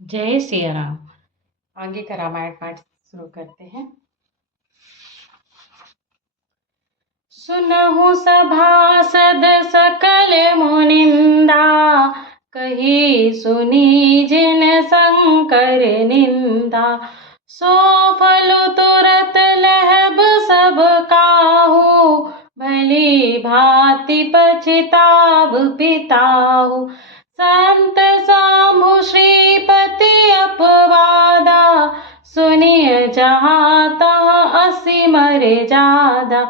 जय सिया राम। आगे का रामायण पाठ शुरू करते हैं। सुनहु सभासद सकल मुनिंदा, कही सुनी जिन शंकर निंदा। सो फल तुरत लहब सब काहू, भली भांति पछताब पिताहु। संत साम्भु श्रीपति अपवादा, सुनिय जहाँ तहाँ असी मर्यादा।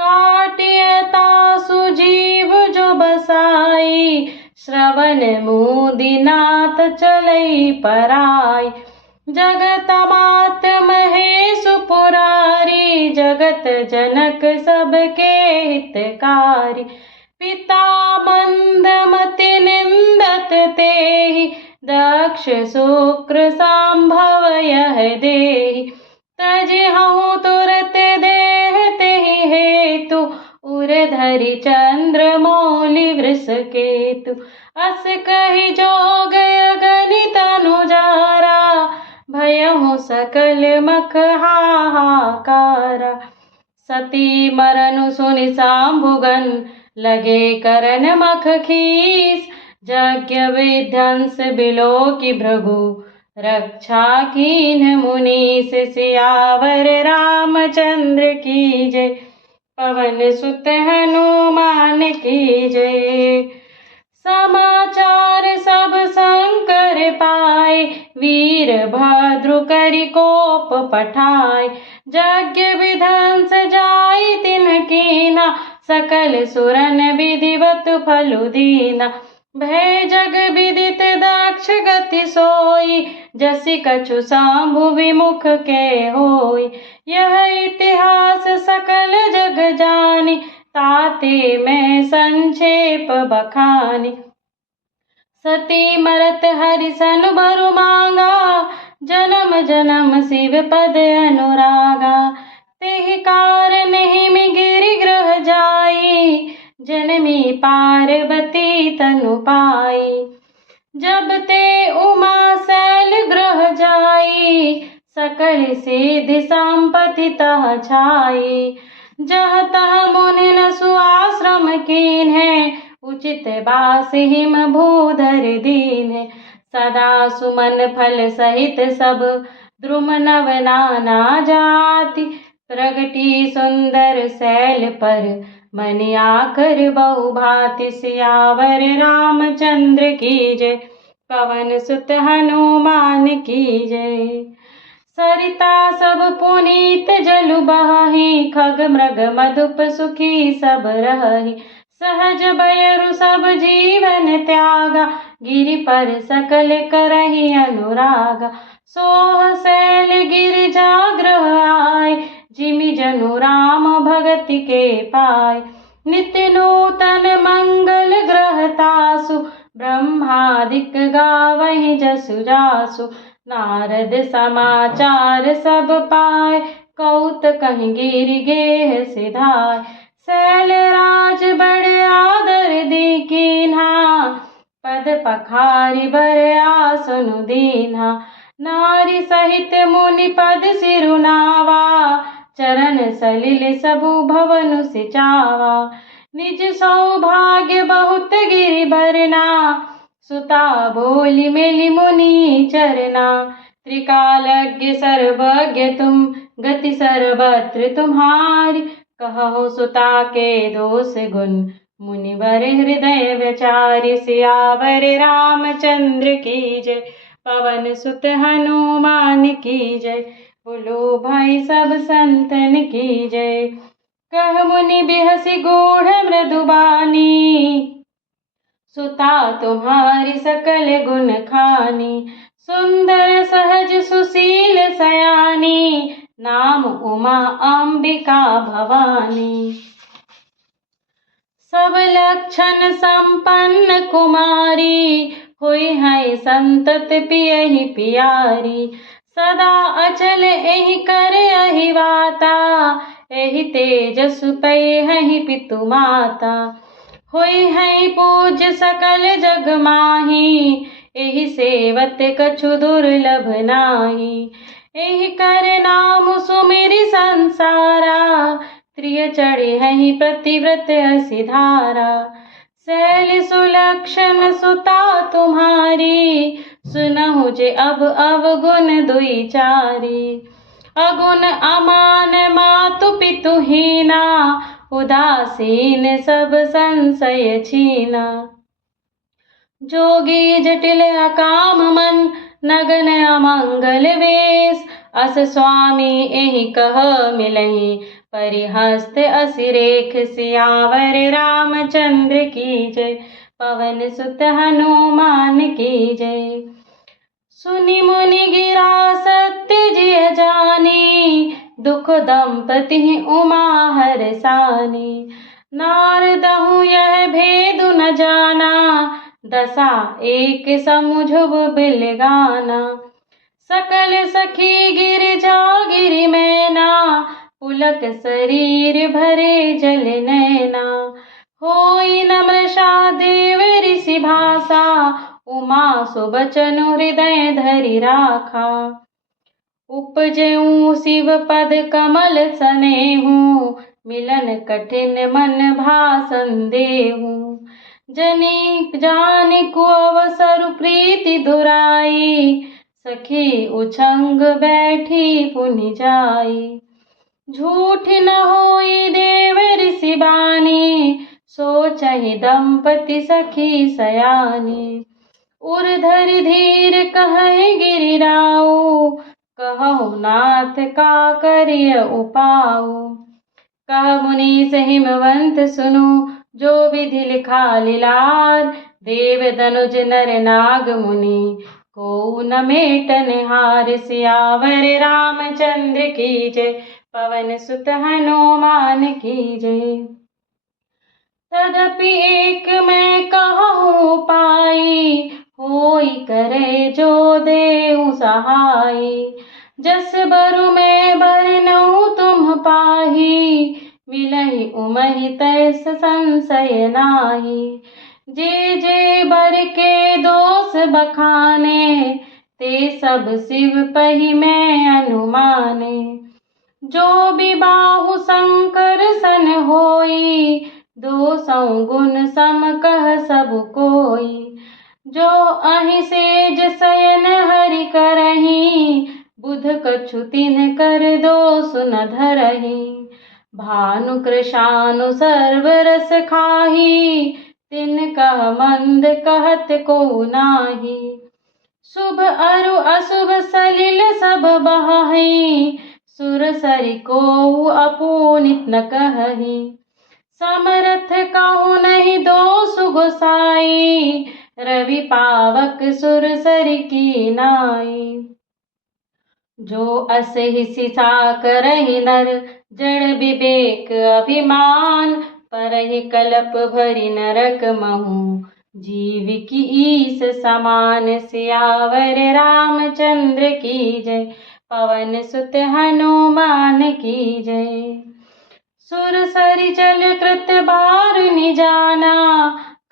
काटियता सुजीव जो बसाई, श्रवण मुदिनाथ चलई पराई। जगत मात महेश पुरारी, जगत जनक सबके हितकारी। पिता मंदमति निंदत तेहि, दक्ष शुक्र संभव यह देहि। तजहु तुरत देह तेहि हेतु, उर धरि चंद्र मौलि वृष केतु। अस कहि जोग अगणित अनुजारा, भयहु सकल मख हाहाकारा। सती मरनु सुनि शांभुगन, लगे करन मख खीस। यज्ञ विध्वंस बिलोकि भृगु, रक्षा कीन्ह मुनीस। सियावर रामचंद्र की जय, पवन सुत हनुमान की जय। समाचार सब शंकर पाए, वीरभद्र करि कोप पठाए। यज्ञ विध्वंस जाय तिन्ह कीना, सकल सुरन विधिवत फलु दीना। भय जग विदित दक्ष गति सोई, जसि कछु शांभु विमुख के होई। यह इतिहास सकल जग जानी, ताते मैं संक्षेप बखानी। सती मरत हरि सन बरु मांगा, जन्म जन्म शिव पद अनुरागा। तेहि कारण हिमि गिरि गृह जाई, जनमी पार्वती तनु पाई। जब ते उमा शैल ग्रह जाई, सकल सिद्धि संपत्ति तह छाई। जह तह मुनि न सुआश्रम कीन्हे, उचित बास हिम भूधर दीन्हे। सदा सुमन फल सहित सब, द्रुम नव नाना जाति। प्रगटी सुंदर शैल पर, मनि आकर बहु भांति। सियावर रामचंद्र की जय, पवन सुत हनुमान की जय। सरिता सब पुनीत जलु बहहि, खग मृग मधुप सुखी सब रहहि। सहज बयरु सब जीवन त्यागा, गिरि पर सकल करहि अनुरागा। सोह शैल गिरिजा गृह आए, जिमि जनु राम भगति के पाए। नित्य नूतन मंगल ग्रह तासु, ब्रह्मादिक गावहि जसु जासु। नारद समाचार सब पाए, कौत कहि गिरि गेह सिधाय। शैल राज बड़े आदर दी कीन्हा, पद पखारि बर आसनु दीन्हा। नारी सहित मुनि पद सिरु नावा, चरण सलिल सबु भवनु सिचावा। निज सौभाग्य बहुत गिरि बरना, सुता बोली मेलि मुनि चरना। त्रिकालज्ञ सर्वज्ञ तुम, गति सर्वत्र तुम्हारी। कहो सुता के दोष गुण, मुनिवर हृदय विचारी। सियावर रामचंद्र की जय, पवन सुत हनुमान की जय। बोलो भाई सब संतन की जय। कह मुनि बिहसी गूढ़ मृदुबानी, सुता तुम्हारी सकल गुण खानी। सुंदर सहज सुशील सयानी, नाम उमा अंबिका भवानी। सब लक्षण संपन्न कुमारी, हुई है संतत पियहि पियारी। सदा अचल एहि कर एहि वाता, एहि तेजस पै हहि पितु माता। होई है पूज्य सकल जग माही, एहि सेवत कछु दुर्लभ नाही। एहि कर नाम सुमिरि संसारा, त्रिय चढ़े हहि प्रतिव्रत असि धारा। शैल सुलक्षण सुता तुम्हारी, सुनहु जे अब अवगुण दुई चारी। अगुण अमान मातु पितु हीना, उदासीन सब संशय छीना। जोगी जटिल अकाम मन, नगन अमंगल वेश। अस स्वामी एहि कह मिलहि, परिहस्त असि रेख। सियावर रामचंद्र की जय, पवन सुत हनुमान की जय। सुनि मुनि गिरा सत्य जिय जानी, दुख दंपति उमा हरसानी। नारदहु यह भेद न जाना, दशा एक समुझब बिलगाना। सकल सखी गिरजा गिरि मैना, पुलक शरीर भरे जल नैना। होई नम्र देव ऋषि भाषा, उमा सुबचनु हृदय धरि राखा। उपजऊ शिव पद कमल सनेहु, मिलन कठिन मन भा संदेहु। जनी जानिकु अवसर प्रीति दुराई, सखी उछंग बैठी पुनि जाई। झूठ न होई देव ऋषि बानी, सोचहि दंपति सखी सयानी। उर्धरि धीर कहहि गिरिराऊ, कहु नाथ का करिय उपाऊ। कह मुनीस हिमवंत सुनो, जो विधि लिखा लीलार। देव दनुज नर नाग मुनि, को न मेटन हार। सियावर रामचंद्र की जय, पवन सुत हनुमान की जय। तदपि एक मैं कहूँ पाई, होई करे जो देहु सहाई। जस बरु मैं बरनऊँ तुम पाही, मिलहि उमहि तैस संशय नाही। जे जे बर के दोष बखाने, ते सब शिव पहि मैं अनुमाने। जो बिबाहु शंकर सन होई, दोषौ गुण सम कह सब कोई। जो अहि सेज शयन हरि करही, बुध कछु तिन कर दोष न धरही। भानु कृशानु सर्व रस खाही, तिन कह मंद कहत को नाही। शुभ अरु अशुभ सलिल सब बहहि, सुर सरि को अपूनित न कहहि। समरथ कहु नहीं दोष गोसाई, रवि पावक सुर सरि की नाई। जो अस हिसि सा करहि नर, जड़ विवेक अभिमान। परहि कलप भरि नरक महु, जीव की ईस समान। सियावर रामचंद्र की जय, पवन सुत हनुमान की जय। सुर सरि जल कृत बार निजाना,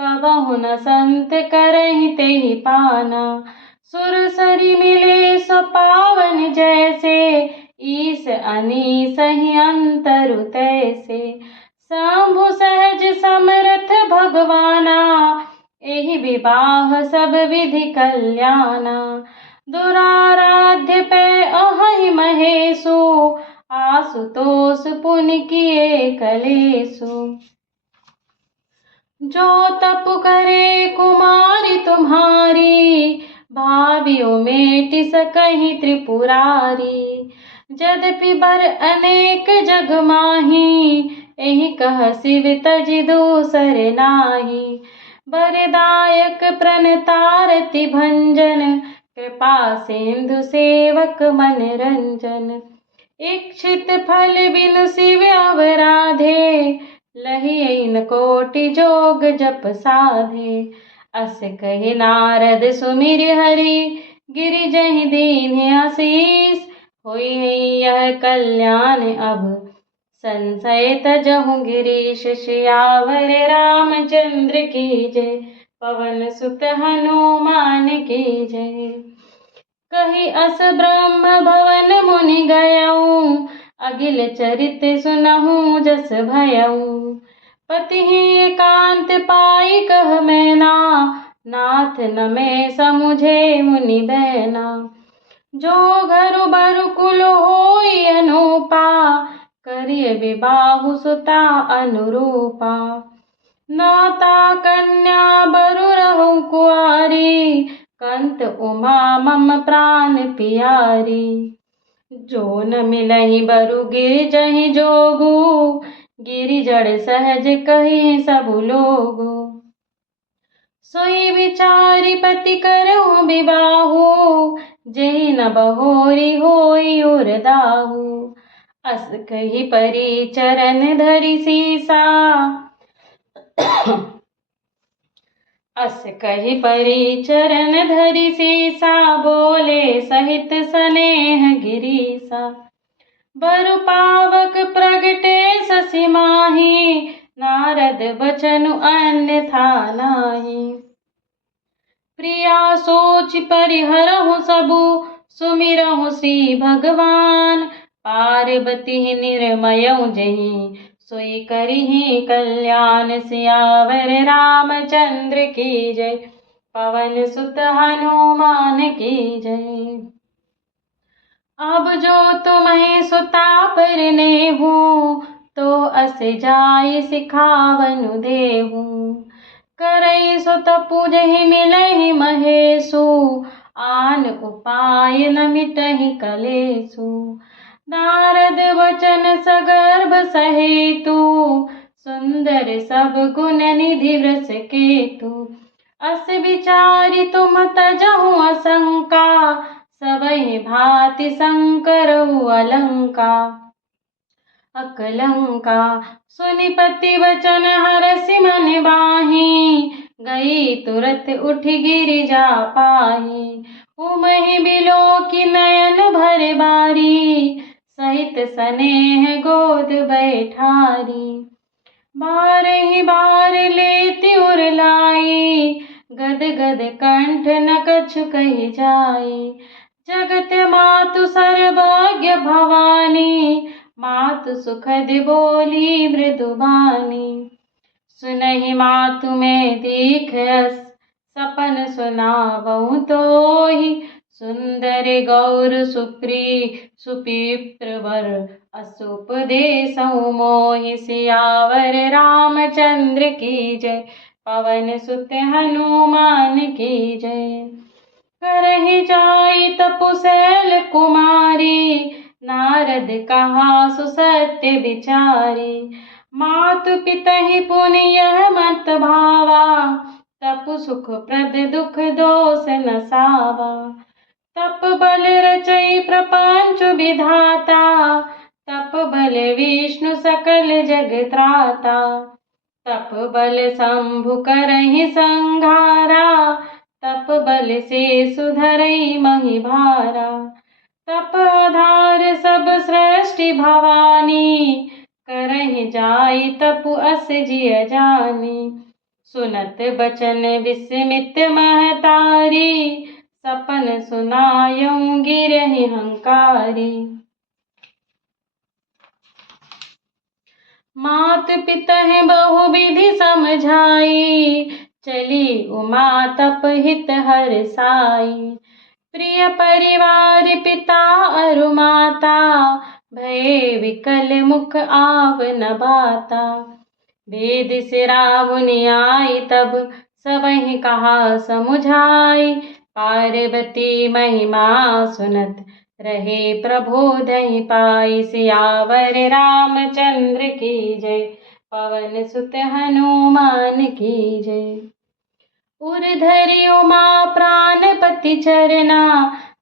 कबहु न संत करहि तेहि पाना। सुर सरि मिले सो पावन जैसे, ईस अनीस ही अंतरु तैसे। शंभु सहज समरथ भगवाना, एहि विवाह सब विधि कल्याणा। दुराराध्य पे अहहि महेशु, आशुतोष पुनि किए कलेशु। जो तप करे कुमारी तुम्हारी, भावियो मेटि सकहि त्रिपुरारी। यद्यपि बर अनेक जग माही, एहि कह शिव तजि दूसर नाही। बरदायक प्रणतारति भंजन, कृपा सिंधु सेवक मन रंजन। इच्छित फल बिनु शिव अवराधे, लहियन कोटि जोग जप साधे। अस कहि नारद सुमिरि हरि, गिरिजहि दीन्हि आशीष। होई यह कल्याण अब, संशय तजहु गिरीश। सियावर रामचंद्र की जय, पवन सुत हनुमान की जय। कही अस ब्रह्म भवन मुनि गयऊँ, अगिल चरित सुनहूँ जस भयऊँ। पति एकांत पाई कह मैना, नाथ न मैं समुझे मुनि बैना। जो घरु बरु कुल होई अनूपा, करिय विबाहु सुता अनुरूपा। नाता कन्या बरु रहु कुआरी, कंत उमा मम प्राण पियारी। जो न मिलहि बरु गिर जहि जोगु, गिरि जड़ सहज कहि सबु लोगु। सोई विचारी पति करहु विबाहु, जेहि न बहोरी होई उर दाहु। अस कहि परि चरण धरि सीसा, अस कहि परि चरण धरि सीसा। बोले सहित सनेह गिरीसा। बरु पावक प्रगटे शशि माही, नारद बचनु अन्यथा नाही। प्रिया सोच परिहरहु सबु, सुमिरहु श्री भगवान। पार्वती निर्मयउ जेहि, सोई करिहि कल्याण। सियावर रामचंद्र की जय, पवन सुत हनुमान की जय। अब जो तुम्हें सुता परनेहु, तो अस जाय सिखावनु देहु। करई सुत पूजहि मिलहि महेशु, आन उपाय न मिटहि कलेसु। नारद वचन सगर्भ सहेतु, सुंदर सब गुण निधि वृष केतु। अस विचारि तुम तजहु असंका, सबहि भांति संकरहु अलंका। अकलंका सुनि पति वचन हरषि मन बाहि, गई तुरत उठि गिरिजा पाहि। उमहि बिलोकि नयन भर बारी, सहित सनेह गोद बैठारी। बारहि बार लेति उर लाई, गद गद कंठ न कछु कहि जाई। जगत मातु सर्वज्ञ भवानी, मातु सुखद बोली मृदु बानी। सुनहि मातु मैं दीख अस, सपन सुनावहु तोहि। सुंदर गौर सुप्री सुपिप्र वर, अस उपदेसहु मोहि। सियावर रामचंद्र की जय, पवन सुत हनुमान की जय। करहि जाई तपु शैल कुमारी, नारद कहा सुसत्य विचारी। मातु पितहि पुनि यह मत भावा, तपु सुख प्रद दुख दोष न सावा। तप बल रचई प्रपंच विधाता, तप बल विष्णु सकल जग त्राता। तप बल शंभु करहि संघारा, तप बल से सुधरई महि भारा। तप आधार सब सृष्टि भवानी, करहि जाई तपु अस जिय जानी। सुनत बचन विस्मित महतारी, सपन सुनायऊँ गिरहि हंकारी। मात पितहि बहु विधि समझाई, चली उमा तप हित हर साई। प्रिय परिवार पिता अरु माता, भये विकल मुख आव न बाता। वेद सिरा मुनि आई तब, सबहि कहा समुझाई। पार्वती महिमा सुनत, रहे प्रबोधहि पाई। सियावर रामचंद्र की जय, पवन सुत हनुमान की जय। उर धरि उमा प्राणपति चरना,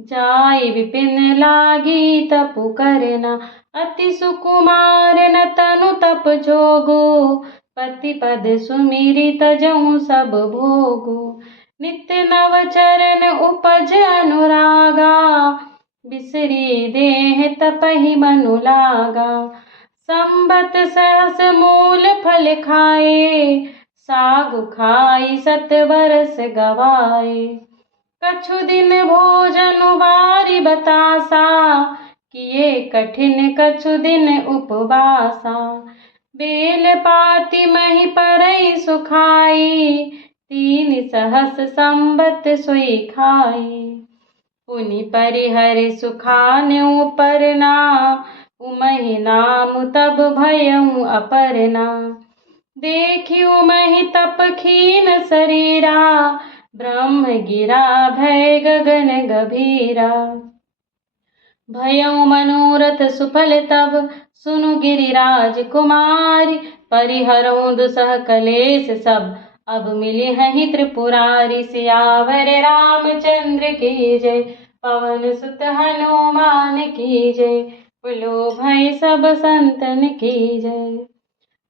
जाय विपिन लागी तपु करना। अति सुकुमार न तनु तप जोगु, पति पद सुमिरि तजहु सब भोगु। नित्य नव चरण उपज अनुरागा, बिसरी देह तपहि मनु लागा। संबत सहस मूल फल खाए, सागु खाई 7 बरस गवाए। कछु दिन भोजन बारी बतासा, किए कठिन कछु दिन उपवासा। बेल पाती मही परई सुखाई, 3 सहस संबत सोई खाई। पुनि परिहर सुखान्यु परना, उमहि नाम तब भयउ अपर्णा। देखियु महि तप खीन शरीरा, ब्रह्म गिरा भय गगन गभीरा। भयउ मनोरथ सुफल तब, सुनु गिरिराज कुमारी। परिहरउ दुसह कलेश सब, अब मिली हहि त्रिपुरारी। सियावर रामचंद्र की जय, पवन सुत हनुमान की जय। बोलो भाई सब संतन की जय।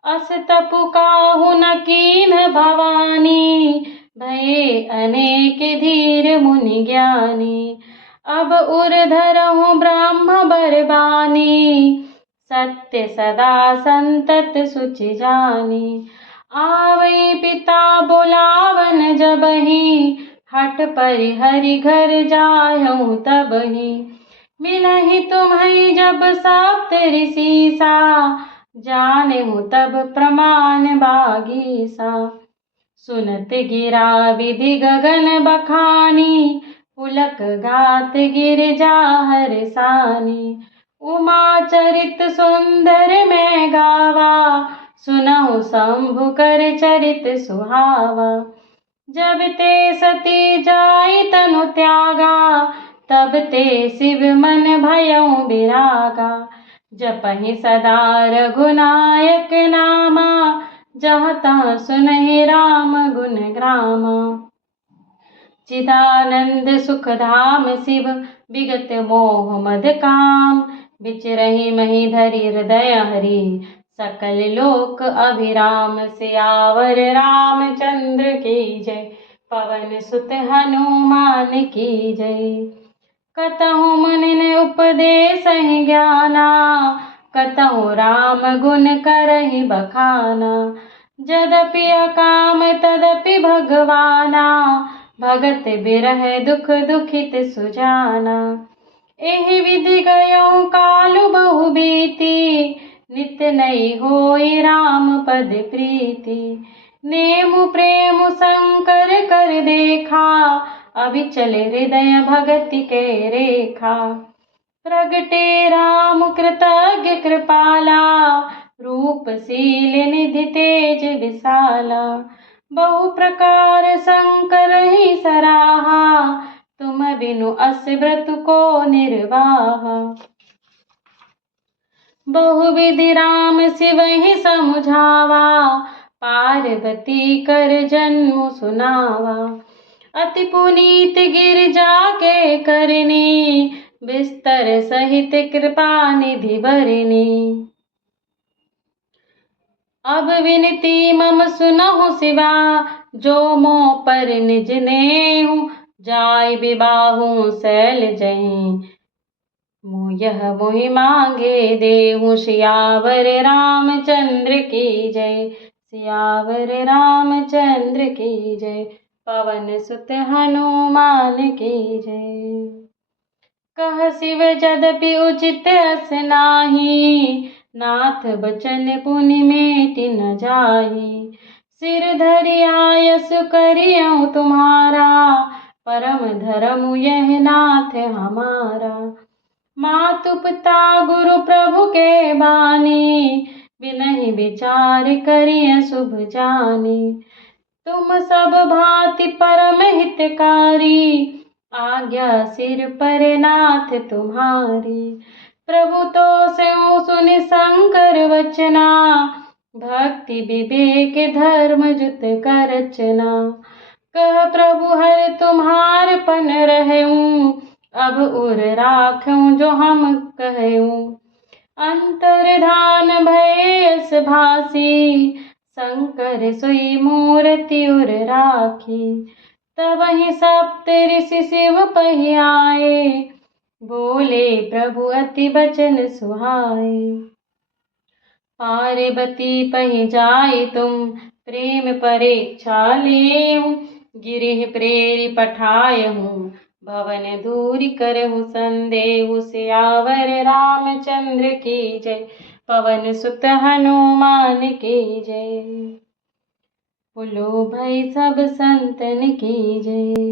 अस तपु काहू न कीन भवानी, भये अनेक धीर मुनि ज्ञानी। अब उर धरहु ब्रह्म बरबानी, सत्य सदा संतत सुचि जानी। आवै पिता बुलावन जबहि, हठ परिहरि घर जायहु तबहि। मिलहि तुम्हि जब सप्त ऋषिसा, जानेहु तब प्रमाण बागीसा। सुनत गिरा विधि गगन बखानी, पुलक गात गिरिजा हरसानी। उमा चरित सुंदर मैं गावा, सुनहु शंभु कर चरित सुहावा। जब ते सती जाई तनु त्यागा, तब ते शिव मन भयउ बिरागा। जपहि सदा रघुनायक नामा, जहाँ तहाँ सुनहि राम गुण ग्रामा। चिदानंद सुख धाम शिव, विगत मोह मद काम। बिचरहि मही धरि हृदय हरि, सकल लोक अभिराम। सियावर रामचंद्र की जय, पवन सुत हनुमान की जय। कतहु मुनि उपदेसहि ज्ञाना, कतहु राम गुण करहि बखाना। जदपि अकाम तदपि भगवाना, भगत बिरह दुख दुखित सुजाना। एहि विधि गयउ कालु बहु बीती, नित नई होई राम पद प्रीति। नेमु प्रेम शंकर कर देखा, अभिचल हृदय भगति के रेखा। प्रगटे राम कृतज्ञ कृपाला, रूपशील निधि तेज विशाला। बहु प्रकार शंकर ही सराहा, तुम बिनु अस व्रत को निर्वाहा। बहु विधि राम शिव ही समुझावा, पार्वती कर जन्म सुनावा। अति पुनीत गिरिजा के करनी, बिस्तर सहित कृपा निधि भरनी। अब विनती मम सुनहु शिवा, जो मो पर निज नेहु। जाय बिबाहु शैल जहीं, यह मोहि मांगे देहु। सियावर रामचंद्र की जय, सियावर रामचंद्र की जय। पवन सुत हनुमान की जय। कह शिव जदपि उचित अस नाही, नाथ बचन पुनि मेटि न जाही। सिर धरि आयस करियउ तुम्हारा, परम धर्म यह नाथ हमारा। मातु पिता गुरु प्रभु के बानी, बिनहि विचार करिय शुभ जानी। तुम सब भांति परम हितकारी, आज्ञा सिर पर नाथ तुम्हारी। प्रभु तो स्यों सुनि शंकर वचना, भक्ति विवेक धर्म जुत कर रचना। कह प्रभु हर तुम्हार पन रहूं, अब उर राखूं जो हम कहूं। अंतर्धान भयस भासी, शंकर सोई मूर्ति उर राखी। तबहि सप्त ऋषि शिव पहि आए, बोले प्रभु अति बचन सुहाए। पार्वती पहि जाई तुम, प्रेम परीक्षा लेहु, गिरिह प्रेरि पठायहु। भवन दूरि करहु संदेहु, सियावर रामचंद्र की जय। पवन सुत हनुमान की जय। बोलो भाई सब संतन की जय।